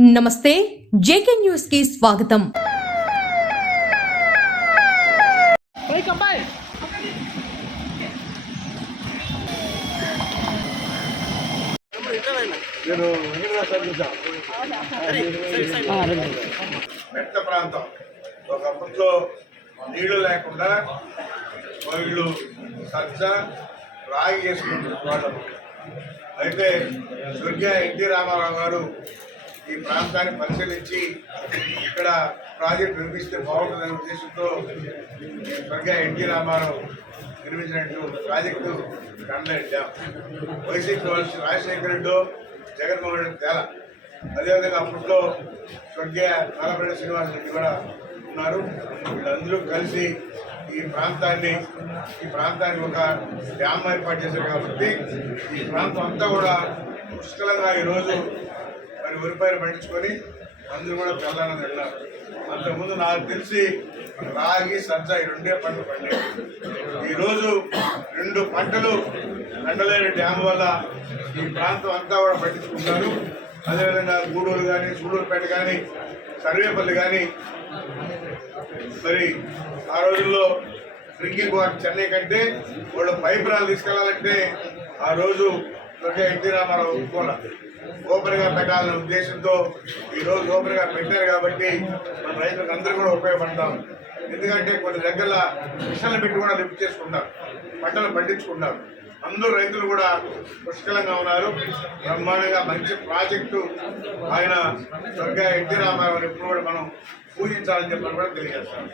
నమస్తే జేకే న్యూస్కి స్వాగతం. నేను మెట్ట ప్రాంతం. ఒకప్పట్లో నీళ్ళు లేకుండా వీళ్ళు సజ్జ రాగి వేసుకుంటున్నారు వాళ్ళు అయితే స్వర్గీయ ఎన్టీ రామారావు గారు ఈ ప్రాంతాన్ని పరిశీలించి ఇక్కడ ప్రాజెక్ట్ నిర్మిస్తే బాగుంటుందనే ఉద్దేశంతో స్వర్గీయ ఎన్టీ రామారావు నిర్మించినట్టు ప్రాజెక్టు కండ్లైన్ డ్యామ్ వైసీపీ వాళ్ళు రాజశేఖర రెడ్డి జగన్మోహన్ రెడ్డి తేలా. అదేవిధంగా అప్పట్లో స్వర్గీయ నల్లపల్లి శ్రీనివాస్ రెడ్డి కూడా ఉన్నారు. వీళ్ళందరూ కలిసి ఈ ప్రాంతాన్ని ఈ ప్రాంతాన్ని ఒక డ్యామ్ ఏర్పాటు చేశారు కాబట్టి ఈ ప్రాంతం అంతా కూడా పుష్కలంగా ఈరోజు అని వరిపైరు పండించుకొని అందరూ కూడా ప్రధానంగా వెళ్ళారు అంతకుముందు నాకు తెలిసి రాగి సజ్జ ఈ రెండే పంటలు పండేవి. ఈరోజు రెండు పంటలు ఎండలేని డ్యామ్ వల్ల ఈ ప్రాంతం అంతా కూడా పండించుకుంటారు. అదేవిధంగా గూడూరు కానీ సూడూరుపేట కానీ సర్వేపల్లి కానీ మరి ఆ రోజుల్లో డ్రింకింగ్ వాటర్ చెన్నై కంటే వాళ్ళు పైపురాలు తీసుకెళ్ళాలంటే ఆ రోజు ఒకే ఎన్టీ రామారావు ఒప్పుకోవాలి ఓపెన్గా పెట్టాలనే ఉద్దేశంతో ఈ రోజు ఓపెన్గా పెట్టారు కాబట్టి మన రైతులకు అందరూ కూడా ఉపయోగపడతాం. ఎందుకంటే కొన్ని దగ్గర మిషన్లు పెట్టి కూడా లిఫ్ట్ చేసుకుంటారు పంటలు పండించుకుంటారు. అందరూ రైతులు కూడా పుష్కలంగా ఉన్నారు. బ్రహ్మాండంగా మంచి ప్రాజెక్టు ఆయన స్వర్గ ఎన్టీ రామారావు ఎప్పుడు కూడా మనం పూజించాలని చెప్పని కూడా తెలియజేస్తాం.